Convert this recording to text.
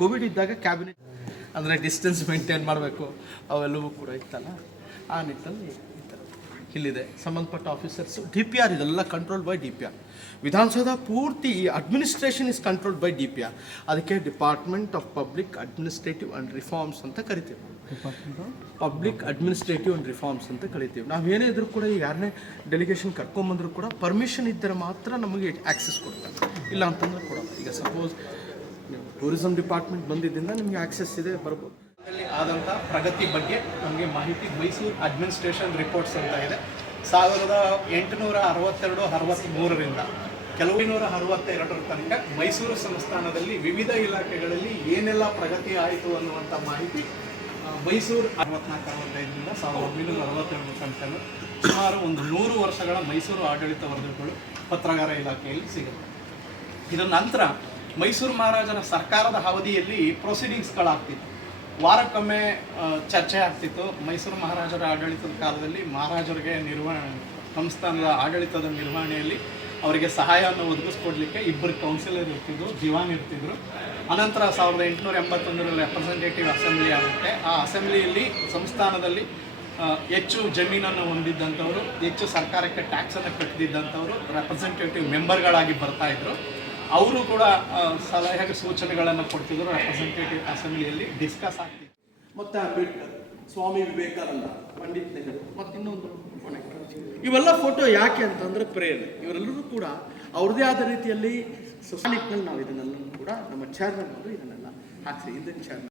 Covid ಇದ್ದಾಗ cabinet ಅಂದರೆ distance maintain ಮಾಡಬೇಕು ಅವೆಲ್ಲವೂ ಕೂಡ ಇತ್ತಲ್ಲ, ಆ ನಿಟ್ಟಲ್ಲಿ ಈ ಥರ ಇಲ್ಲಿದೆ. ಸಂಬಂಧಪಟ್ಟ ಆಫೀಸರ್ಸು DPR ಇದೆಲ್ಲ ಕಂಟ್ರೋಲ್ ಬೈ DPR. ವಿಧಾನಸೌಧ ಪೂರ್ತಿ administration is controlled by DPR. ಅದಕ್ಕೆ department of public administrative and reforms ಅಂತ ಕರಿತೀವಿ. ಪಬ್ಲಿಕ್ ಅಡ್ಮಿನಿಸ್ಟ್ರೇಟಿವ್ ಆ್ಯಂಡ್ ರಿಫಾರ್ಮ್ಸ್ ಅಂತ ಕರಿತೀವಿ. ನಾವೇನೇ ಇದ್ರೂ ಕೂಡ ಈಗ ಯಾರನ್ನೇ ಡೆಲಿಗೇಷನ್ ಕರ್ಕೊಂಬಂದರೂ ಕೂಡ ಪರ್ಮಿಷನ್ ಇದ್ದರೆ ಮಾತ್ರ ನಮಗೆ ಆ್ಯಕ್ಸೆಸ್ ಕೊಡ್ತಾರೆ, ಇಲ್ಲ ಅಂತಂದ್ರೆ ಕೊಡೋಲ್ಲ. ಈಗ ಸಪೋಸ್ ನೀವು ಟೂರಿಸಂ ಡಿಪಾರ್ಟ್ಮೆಂಟ್ ಬಂದಿದ್ದರಿಂದ ನಿಮಗೆ ಆ್ಯಕ್ಸೆಸ್ ಇದೆ, ಬರ್ಬೋದು. ಅಲ್ಲಿ ಆದಂಥ ಪ್ರಗತಿ ಬಗ್ಗೆ ನಮಗೆ ಮಾಹಿತಿ ಮೈಸೂರು ಅಡ್ಮಿನಿಸ್ಟ್ರೇಷನ್ ರಿಪೋರ್ಟ್ಸ್ ಅಂತ ಇದೆ. 1862-63ರಿಂದ ಕೆಲವು 1962 ತನಕ ಮೈಸೂರು ಸಂಸ್ಥಾನದಲ್ಲಿ ವಿವಿಧ ಇಲಾಖೆಗಳಲ್ಲಿ ಏನೆಲ್ಲ ಪ್ರಗತಿ ಆಯಿತು ಅನ್ನುವಂಥ ಮಾಹಿತಿ ಮೈಸೂರು 64-65ರಿಂದ 1962 ತನಕ ಸುಮಾರು ಒಂದು 100 ವರ್ಷಗಳ ಮೈಸೂರು ಆಡಳಿತ ವರದಿಗಳು ಪತ್ರಗಾರ ಇಲಾಖೆಯಲ್ಲಿ ಸಿಗುತ್ತೆ. ಇದರ ನಂತರ ಮೈಸೂರು ಮಹಾರಾಜರ ಸರ್ಕಾರದ ಅವಧಿಯಲ್ಲಿ ಪ್ರೊಸೀಡಿಂಗ್ಸ್ಗಳಾಗ್ತಿತ್ತು, ವಾರಕ್ಕೊಮ್ಮೆ ಚರ್ಚೆ ಆಗ್ತಿತ್ತು. ಮೈಸೂರು ಮಹಾರಾಜರ ಆಡಳಿತದ ಕಾಲದಲ್ಲಿ ಮಹಾರಾಜರಿಗೆ ಸಂಸ್ಥಾನದ ಆಡಳಿತದ ನಿರ್ವಹಣೆಯಲ್ಲಿ ಅವರಿಗೆ ಸಹಾಯವನ್ನು ಒದಗಿಸ್ಕೊಡ್ಲಿಕ್ಕೆ 2 ಕೌನ್ಸಿಲರ್ ಇರ್ತಿದ್ರು, ದಿವಾನ್ ಇರ್ತಿದ್ರು. ಅನಂತರ 1881 ರೆಪ್ರೆಸೆಂಟೇಟಿವ್ ಅಸೆಂಬ್ಲಿ ಆಗುತ್ತೆ. ಆ ಅಸೆಂಬ್ಲಿಯಲ್ಲಿ ಸಂಸ್ಥಾನದಲ್ಲಿ ಹೆಚ್ಚು ಜಮೀನನ್ನು ಹೊಂದಿದ್ದಂಥವರು, ಹೆಚ್ಚು ಸರ್ಕಾರಕ್ಕೆ ಟ್ಯಾಕ್ಸನ್ನು ಕಟ್ಟಿದ್ದಂಥವರು ರೆಪ್ರೆಸೆಂಟೇಟಿವ್ ಮೆಂಬರ್ಗಳಾಗಿ ಬರ್ತಾಯಿದ್ರು. ಅವರು ಕೂಡ ಸಲಹೆ ಸೂಚನೆಗಳನ್ನು ಕೊಡ್ತಿದ್ರು. ರೆಪ್ರೆಸೆಂಟೇಟಿವ್ ಅಸೆಂಬ್ಲಿಯಲ್ಲಿ ಡಿಸ್ಕಸ್ ಆಗ್ತಿತ್ತು. ಮತ್ತು ಅಂಬೇಡ್ಕರ್, ಸ್ವಾಮಿ ವಿವೇಕಾನಂದ, ಪಂಡಿತ್ ನೆಹರು ಮತ್ತು ಇನ್ನೊಂದು ಇವೆಲ್ಲ ಫೋಟೋ ಯಾಕೆ ಅಂತಂದರೆ ಪ್ರೇರಣೆ. ಇವರೆಲ್ಲರೂ ಕೂಡ ಅವ್ರದ್ದೇ ಆದ ರೀತಿಯಲ್ಲಿ ನಿಟ್ಟಿನಲ್ಲಿ ನಾವು ಇದನ್ನೆಲ್ಲ ಕೂಡ ನಮ್ಮ ಚೇರ್ಮನ್ ಅವರು ಇದನ್ನೆಲ್ಲ ಹಾಕ್ಸಿ ಹಿಂದಿನ ಚೇರ್ಮನ್